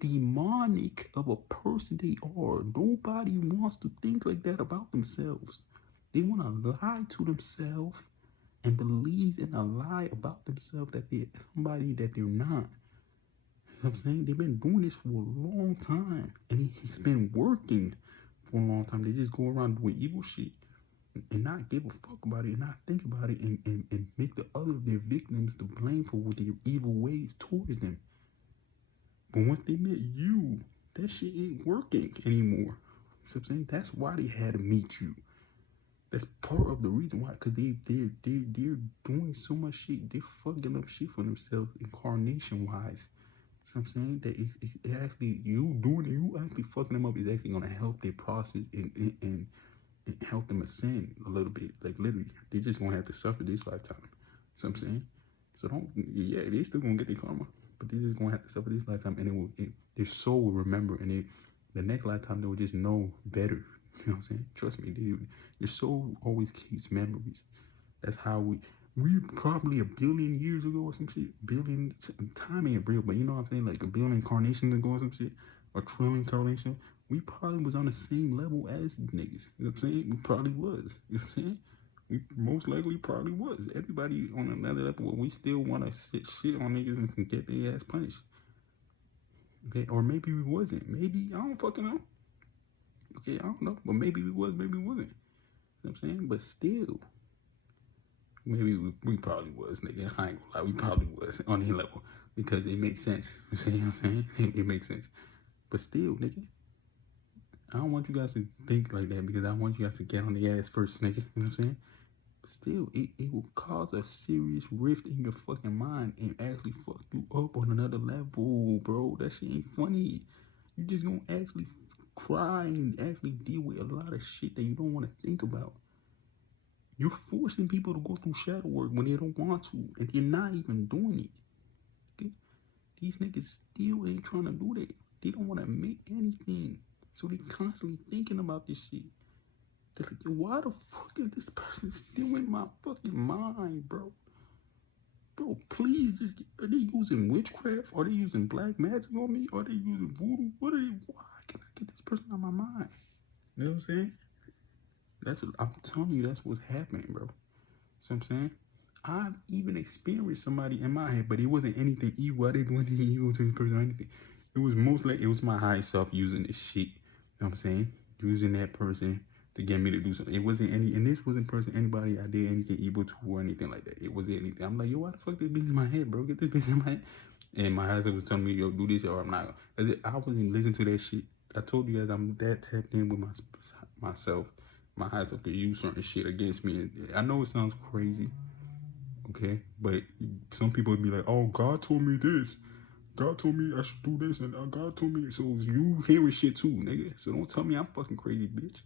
demonic of a person they are. Nobody wants to think like that about themselves. They want to lie to themselves and believe in a lie about themselves that they're somebody that they're not. You know what I'm saying? They've been doing this for a long time, and it's been working for a long time. They just go around doing evil shit. and not give a fuck about it and not think about it and make their victims to blame for what their evil ways towards them. But once they met you, that shit ain't working anymore. So I'm saying that's why they had to meet you. That's part of the reason why, because they're doing so much shit. They're fucking up shit for themselves incarnation wise. So I'm saying that it actually, you actually fucking them up is actually gonna help their process and help them ascend a little bit. Like literally, they just gonna have to suffer this lifetime. So I'm saying, so don't, yeah, they still gonna get their karma, but they just gonna have to suffer this lifetime, and their soul will remember, and the next lifetime they will just know better. You know what I'm saying? Trust me, your soul always keeps memories. That's how we probably a billion years ago or some shit. Billion, time ain't real, but you know what I'm saying? Like a billion incarnations ago or some shit, or trillion incarnations. We probably was on the same level as niggas. You know what I'm saying? We probably was. You know what I'm saying? We most likely probably was. Everybody on another level, we still want to sit shit on niggas and get their ass punished. Okay, or maybe we wasn't. Maybe, I don't fucking know. Okay, I don't know. But maybe we was, maybe we wasn't. You know what I'm saying? But still, maybe we probably was, nigga. I ain't gonna lie, we probably was on their level. Because it makes sense. You see what I'm saying? It makes sense. But still, nigga, I don't want you guys to think like that because I want you guys to get on the ass first, nigga. You know what I'm saying? But still, it will cause a serious rift in your fucking mind and actually fuck you up on another level, bro. That shit ain't funny. You just gonna actually cry and actually deal with a lot of shit that you don't want to think about. You're forcing people to go through shadow work when they don't want to, and you're not even doing it. Okay? These niggas still ain't trying to do that. They don't want to make anything. So they constantly thinking about this shit. They're like, why the fuck is this person still in my fucking mind, bro? Bro, please just, are they using witchcraft? Are they using black magic on me? Are they using voodoo? Why can I get this person out of my mind? You know what I'm saying? I'm telling you, that's what's happening, bro. So I'm saying, I've even experienced somebody in my head, but it wasn't anything evil. I didn't do anything evil to this person or anything. It was mostly, it was my high self using this shit. You know what I'm saying? Using that person to get me to do something. It wasn't and this wasn't anybody I did anything evil to or anything like that. It wasn't anything. I'm like, yo, why the fuck this bitch in my head, bro? Get this bitch in my head. And my high self was telling me, yo, do this or I'm not. I wasn't listening to that shit. I told you guys I'm that tapped in with myself. My high self could use certain shit against me. And I know it sounds crazy, okay? But some people would be like, oh, God told me this. God told me I should do this, and God told me. So you hearing shit too, nigga. So don't tell me I'm fucking crazy, bitch.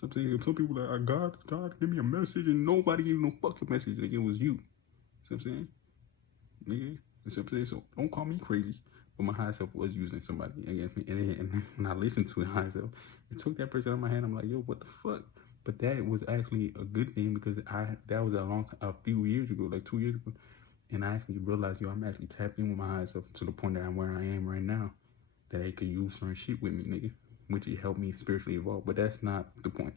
So I'm saying, some people are like, God, give me a message, and nobody gave no fucking message. Like, it was you. So I'm saying, nigga. So I'm saying, so don't call me crazy. But my high self was using somebody against me, and when I listened to it, high self, it took that person out of my hand. I'm like, yo, what the fuck? But that was actually a good thing because that was a few years ago, like 2 years ago. And I actually realized, yo, I'm actually tapped in with my eyes up to the point that I'm where I am right now. That I could use certain shit with me, nigga. Which it helped me spiritually evolve. But that's not the point.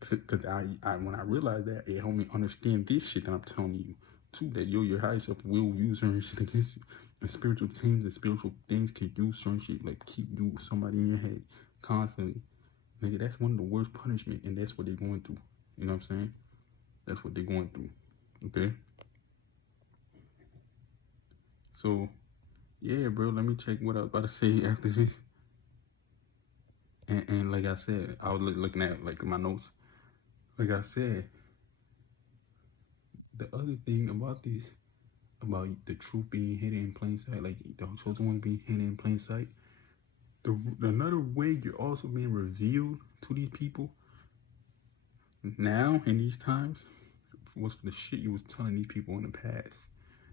Because when I realized that, it helped me understand this shit that I'm telling you. Too, that yo, your higher self will use certain shit against you. And spiritual teams and spiritual things can use certain shit. Like keep you somebody in your head constantly. Nigga, that's one of the worst punishment. And that's what they're going through. You know what I'm saying? That's what they're going through. Okay? So, yeah, bro, let me check what I was about to say after this. And like I said, I was looking at like my notes. Like I said, the other thing about this, about the truth being hidden in plain sight, like the chosen one being hidden in plain sight, another way you're also being revealed to these people now in these times was the shit you was telling these people in the past.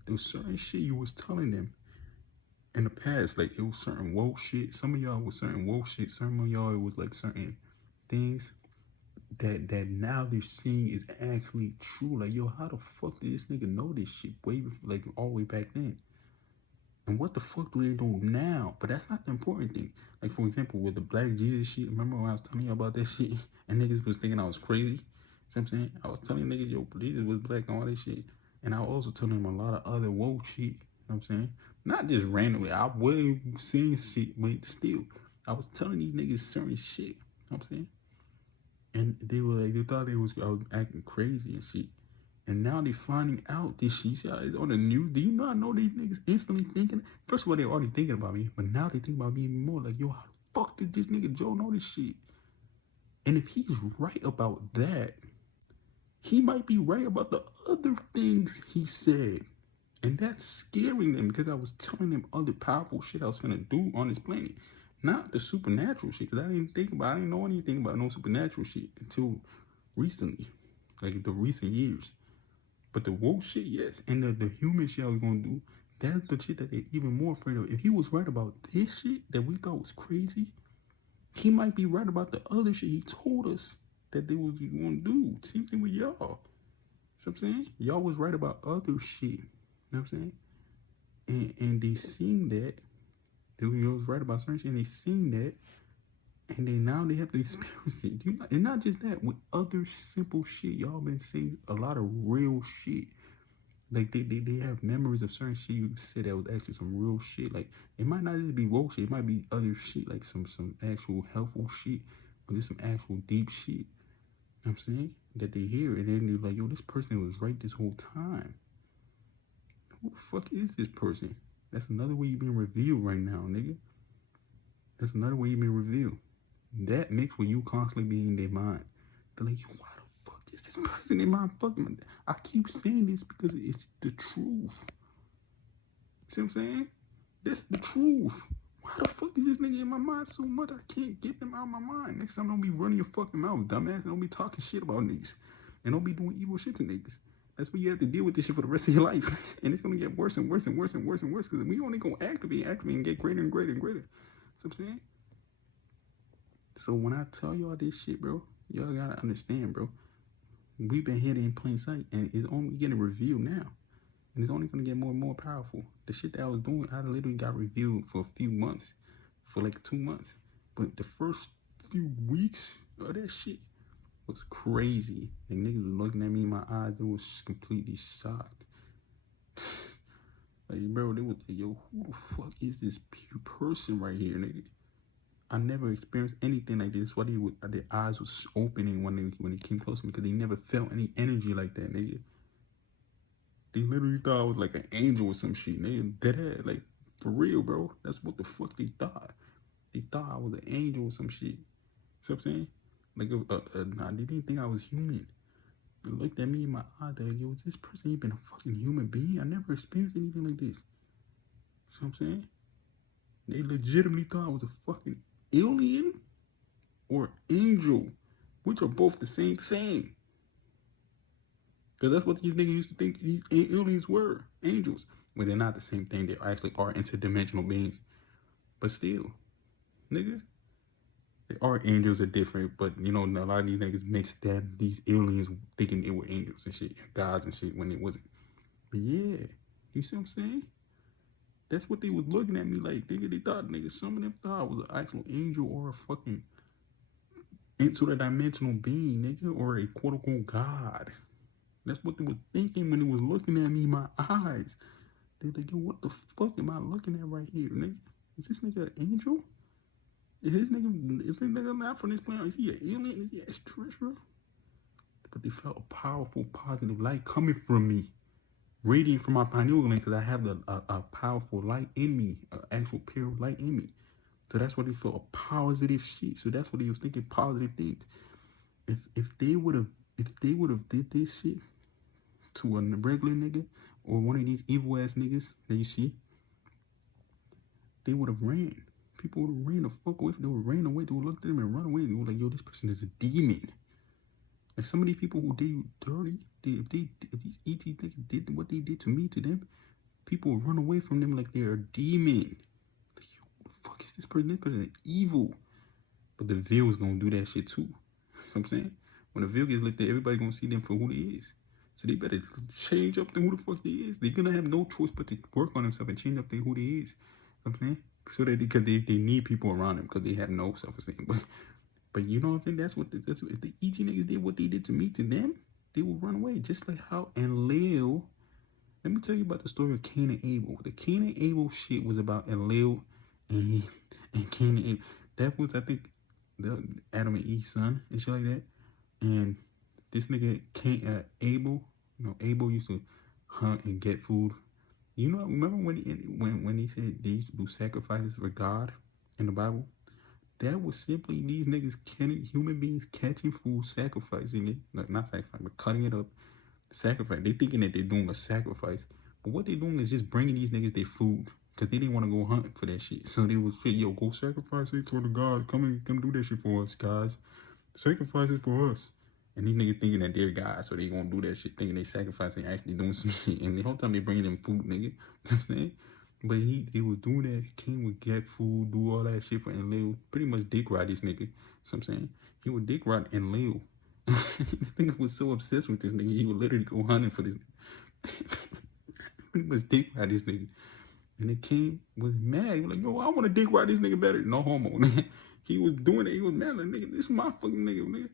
There was certain shit you was telling them in the past, like it was certain woke shit. Some of y'all was certain woke shit. Some of y'all it was like certain things that now they're seeing is actually true. Like, yo, how the fuck did this nigga know this shit way before, like all the way back then? And what the fuck do they know now? But that's not the important thing. Like, for example, with the Black Jesus shit, remember when I was telling you about that shit and niggas was thinking I was crazy? See what I'm saying? I was telling niggas, yo, Jesus was black and all that shit. And I was also telling them a lot of other woke shit. You know what I'm saying? Not just randomly. I was seeing shit, but still. I was telling these niggas certain shit. You know what I'm saying? And they were like, they thought I was acting crazy and shit. And now they finding out this shit is on the news. Do you not know these niggas instantly thinking? First of all, they already thinking about me, but now they think about me even more. Like, yo, how the fuck did this nigga Joe know this shit? And if he's right about that, he might be right about the other things he said. And that's scaring them because I was telling them other powerful shit I was gonna do on this planet. Not the supernatural shit, because I didn't know anything about no supernatural shit until recently. Like the recent years. But the woke shit, yes. And the human shit I was gonna do, that's the shit that they're even more afraid of. If he was right about this shit that we thought was crazy, he might be right about the other shit he told us that they was gonna do. Same thing with y'all. You know what I'm saying? Y'all was right about other shit. You know what I'm saying? And they seen that. They was right about certain shit, and they seen that. And then now they have to experience it. And not just that, with other simple shit. Y'all been seeing a lot of real shit. Like they have memories of certain shit you said that was actually some real shit. Like it might not just be woke shit, it might be other shit, like some actual helpful shit, or just some actual deep shit. You know what I'm saying? That they hear and then they're like, yo, this person was right this whole time. Who the fuck is this person? That's another way you've been revealed right now, nigga. That's another way you've been revealed. That mixed with you constantly being in their mind. They're like, why the fuck is this person in my fucking mind? I keep saying this because it's the truth. See what I'm saying? That's the truth. Why the fuck is this nigga in my mind so much I can't get them out of my mind? Next time don't be running your fucking mouth, dumbass, and don't be talking shit about niggas. And don't be doing evil shit to niggas. That's what you have to deal with this shit for the rest of your life. And it's gonna get worse and worse and worse and worse and worse because we only gonna activate and get greater and greater and greater. See what I'm saying? So when I tell y'all this shit, bro, y'all gotta understand, bro. We've been hidden in plain sight, and it's only getting revealed now. And it's only gonna get more and more powerful. The shit that I was doing, I literally got revealed for a few months, for like 2 months. But the first few weeks of that shit was crazy. And niggas was looking at me in my eyes, they was completely shocked. Like, bro, they was like, yo, who the fuck is this person right here, nigga? I never experienced anything like this. Why their eyes was opening when they came close to me because they never felt any energy like that, nigga. They literally thought I was like an angel or some shit. They dead, like for real, bro. That's what the fuck they thought. They thought I was an angel or some shit. See what I'm saying? Like, nah, they didn't think I was human. They looked at me in my eye. They're like, yo, is this person even a fucking human being? I never experienced anything like this. See what I'm saying? They legitimately thought I was a fucking alien or angel, which are both the same thing. Because that's what these niggas used to think these aliens were, angels. But they're not the same thing. They actually are interdimensional beings. But still, nigga, they are angels are different. But, you know, a lot of these niggas mix that, these aliens thinking they were angels and shit, gods and shit when it wasn't. But yeah, you see what I'm saying? That's what they was looking at me like. They thought, nigga, some of them thought I was an actual angel or a fucking interdimensional being, nigga, or a quote-unquote god. That's what they were thinking when they was looking at me in my eyes. They like, yo, what the fuck am I looking at right here, nigga? Is this nigga an angel? Is this nigga not from this planet? Is he an alien? Is he extraterrestrial? But they felt a powerful, positive light coming from me. Radiating from my pineal gland because I have a powerful light in me, an actual pure light in me. So that's what they felt, a positive shit. So that's what he was thinking, positive things. If they would have did this shit to a regular nigga or one of these evil ass niggas that you see, they would have ran. People would have ran the fuck away. They would have ran away. They would look at them and run away. They were like, yo, this person is a demon. Like some of these people who did you dirty, if these ET niggas did what they did to me, to them, people would run away from them like they're a demon. Like, yo, who the fuck is this person? This person is evil. But the veil is gonna do that shit too. You know what I'm saying? When the veil gets lifted, everybody gonna see them for who they is. So they better change up to who the fuck they is. They're gonna have no choice but to work on themselves and change up to who they is. You know what I'm saying? So that because they need people around them because they have no self-esteem. But you know what I'm saying? That's what if the ET niggas did what they did to me to them, they will run away. Just like how Enlil. Let me tell you about the story of Cain and Abel. The Cain and Abel shit was about Enlil and Cain and Abel. That was, I think, the Adam and Eve's son and shit like that. And this nigga can't, Abel, Abel used to hunt and get food. Remember when he said they used to do sacrifices for God in the Bible? That was simply these niggas killing human beings, catching food, sacrificing it. Not sacrificing, but cutting it up. Sacrifice. They thinking that they're doing a sacrifice. But what they doing is just bringing these niggas their food. Because they didn't want to go hunting for that shit. So they was say, yo, go sacrifice it for the God. Come do that shit for us, guys. Sacrifice it for us. And these niggas thinking that they're God, so they gonna do that shit, thinking they sacrificing, actually doing some shit. And the whole time they bringing them food, nigga. You know what I'm saying? But he was doing that. King would get food, do all that shit for Enlil. Pretty much dick ride this nigga. You know what I'm saying? He would dick ride Enlil. This nigga was so obsessed with this nigga, he would literally go hunting for this. Pretty much dick ride this nigga. And the king was mad. He was like, yo, I want to dick ride this nigga better. No homo. He was doing it. He was mad. Like, nigga, this is my fucking nigga.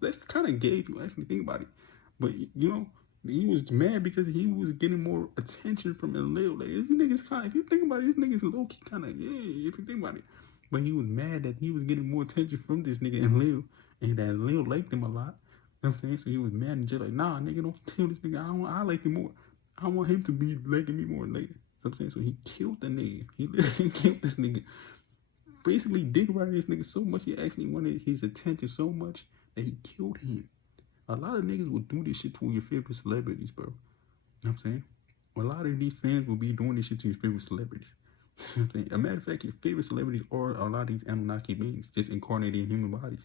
That's kind of gay if you actually think about it. But, he was mad because he was getting more attention from Enlil. Like, this nigga's kind of, if you think about it, this nigga's low-key kind of, yeah, if you think about it. But he was mad that he was getting more attention from this nigga Enlil, and that Enlil liked him a lot. You know what I'm saying? So he was mad and just like, nah, nigga, don't kill this nigga. I like him more. I want him to be liking me more later. You know what I'm saying? So he killed the nigga. He literally killed this nigga. Basically dick riding this nigga so much, he actually wanted his attention so much that he killed him. A lot of niggas will do this shit to your favorite celebrities, bro. You know what I'm saying? A lot of these fans will be doing this shit to your favorite celebrities. You know what I'm saying? A matter of fact, your favorite celebrities are a lot of these Anunnaki beings just incarnated in human bodies.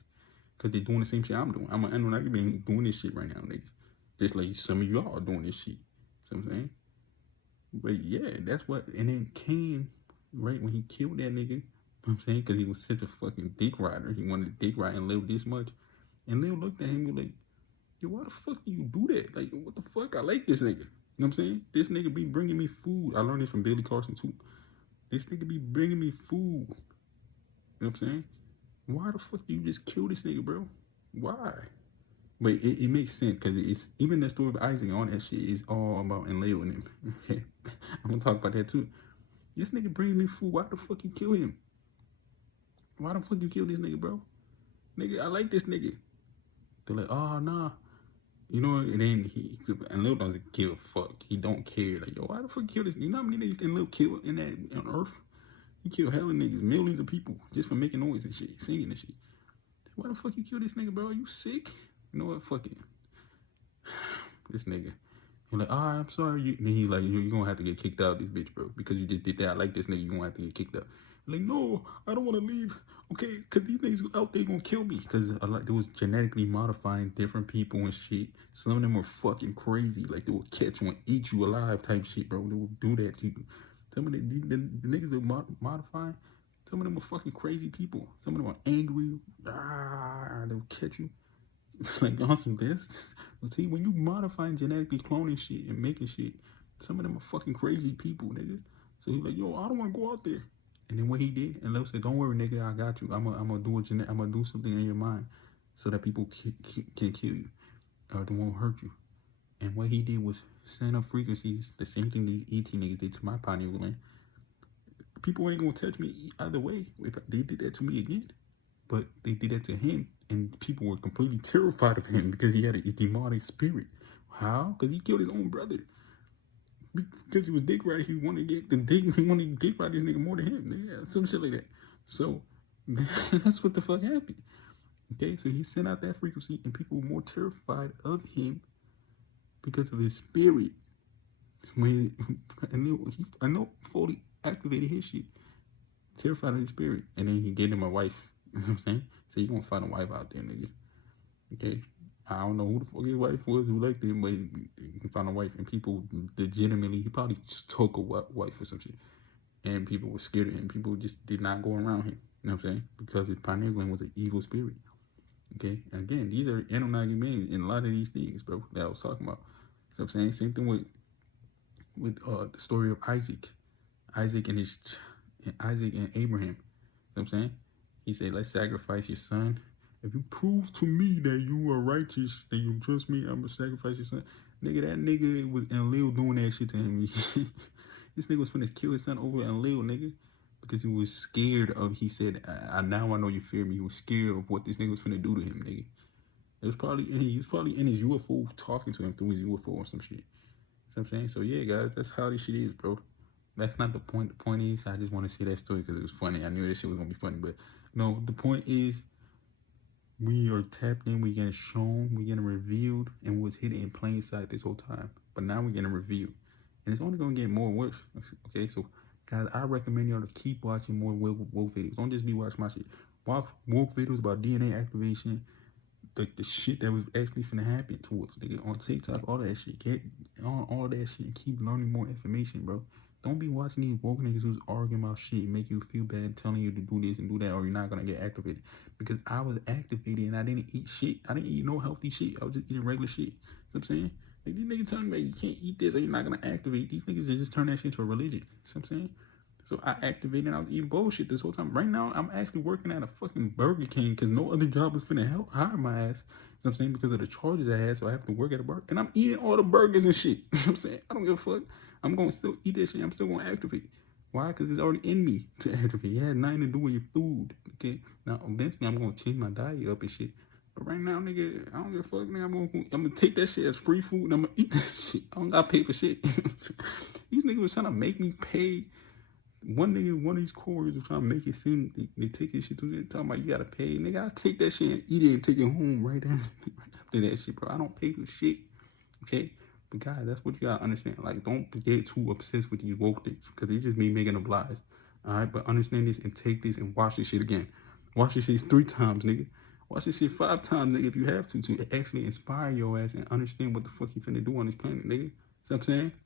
Because they're doing the same shit I'm doing. I'm an Anunnaki being doing this shit right now, niggas. Just like some of y'all are doing this shit. You know what I'm saying? But yeah, that's what, and then Cain, right, when he killed that nigga, you know what I'm saying? Because he was such a fucking dick rider. He wanted to dick ride and live this much. And Lil looked at him and was like, yo, why the fuck do you do that? Like, what the fuck? I like this nigga. You know what I'm saying? This nigga be bringing me food. I learned this from Billy Carson too. This nigga be bringing me food. You know what I'm saying? Why the fuck do you just kill this nigga, bro? Why? But it makes sense because it's even the story of Isaac and all that shit is all about Enlil and him. I'm gonna talk about that too. This nigga bringing me food. Why the fuck you kill him? Why the fuck you kill this nigga, bro? Nigga, I like this nigga. They're like, oh, nah. You know, and then Enlil doesn't give a fuck. He don't care. Like, yo, why the fuck you kill this? You know how many niggas Enlil killed on Earth? He killed hella niggas, millions of people, just for making noise and shit, singing and shit. Why the fuck you kill this nigga, bro? Are you sick? You know what? Fuck it. This nigga. He's like, all right, I'm sorry. Then he like, you're going to have to get kicked out of this bitch, bro. Because you just did that. I like this nigga. You're going to have to get kicked out. Like, no, I don't want to leave. Okay, because these niggas out there going to kill me. Because they was genetically modifying different people and shit. Some of them were fucking crazy. Like, they would catch you and eat you alive type shit, bro. They would do that to you. Some of the niggas that were modifying, some of them were fucking crazy people. Some of them were angry. They would catch you. Like on some this. But see, when you modifying genetically cloning shit and making shit, some of them are fucking crazy people, nigga. So he's like, yo, I don't want to go out there. And then what he did, and Lil said, don't worry, nigga, I got you. I'm gonna do something in your mind so that people can kill you or they won't hurt you. And what he did was send up frequencies, the same thing these ET niggas did to my pineal gland. People ain't gonna touch me either way. If they did that to me again. But they did that to him, and people were completely terrified of him because he had a demonic spirit. How? Because he killed his own brother. Because he was dick riding, he wanted to dick ride this nigga more than him. Yeah, some shit like that. So that's what the fuck happened. Okay, so he sent out that frequency, and people were more terrified of him because of his spirit. I know fully activated his shit. Terrified of his spirit, and then he gave him a wife. You know what I'm saying? So you gonna find a wife out there, nigga. Okay? I don't know who the fuck his wife was who liked him, but you can find a wife. And people legitimately, he probably just took a wife or some shit. And people were scared of him. People just did not go around him. You know what I'm saying? Because his pineal gland was an evil spirit. Okay? And again, these are Anunnaki beings in a lot of these things, bro, that I was talking about. You know what I'm saying? Same thing with the story of Isaac. Isaac and Abraham. You know what I'm saying? He said, let's sacrifice your son. If you prove to me that you are righteous, that you trust me, I'm going to sacrifice your son. Nigga, that nigga was Enlil doing that shit to him. This nigga was finna kill his son over Enlil, nigga. Because he was scared of, he said, now I know you fear me. He was scared of what this nigga was finna do to him, nigga. He was probably in his UFO talking to him through his UFO or some shit. You know what I'm saying? So yeah, guys, that's how this shit is, bro. That's not the point. The point is, I just want to say that story because it was funny. I knew this shit was gonna be funny, but no, the point is, we are tapped in, we getting shown, we getting revealed, and what's hidden in plain sight this whole time. But now we're getting revealed, and it's only gonna get more worse. Okay, so guys, I recommend y'all to keep watching more woke videos. Don't just be watching my shit. Watch woke videos about DNA activation, the shit that was actually finna happen to us. They get on TikTok, all that shit. Get on all that shit and keep learning more information, bro. Don't be watching these woke niggas who's arguing about shit, make you feel bad, telling you to do this and do that, or you're not gonna get activated. Because I was activated and I didn't eat shit. I didn't eat no healthy shit. I was just eating regular shit. You know what I'm saying? Like, these niggas telling me you can't eat this or you're not gonna activate. These niggas just turn that shit into a religion. You know what I'm saying? So I activated and I was eating bullshit this whole time. Right now, I'm actually working at a fucking Burger King because no other job was finna help hire my ass. You know what I'm saying? Because of the charges I had, so I have to work at a burger. And I'm eating all the burgers and shit. You know what I'm saying? I don't give a fuck. I'm going to still eat that shit. I'm still going to activate. Why? Because it's already in me to activate. It has nothing to do with your food. Okay? Now, eventually, I'm going to change my diet up and shit. But right now, nigga, I don't give a fuck, nigga. I'm gonna take that shit as free food and I'm gonna eat that shit. I don't gotta pay for shit. These niggas was trying to make me pay. One of these couriers was trying to make it seem they take this shit to them, talking about you gotta pay. Nigga, I take that shit and eat it and take it home right after that shit, bro. I don't pay for shit. Okay? But guys, that's what you gotta understand. Like, don't get too obsessed with these woke things because it's just me making them lies. Alright, but understand this and take this and watch this shit again. Watch this shit 3 times, nigga. Watch this shit 5 times, nigga, if you have to actually inspire your ass and understand what the fuck you finna do on this planet, nigga. See what I'm saying?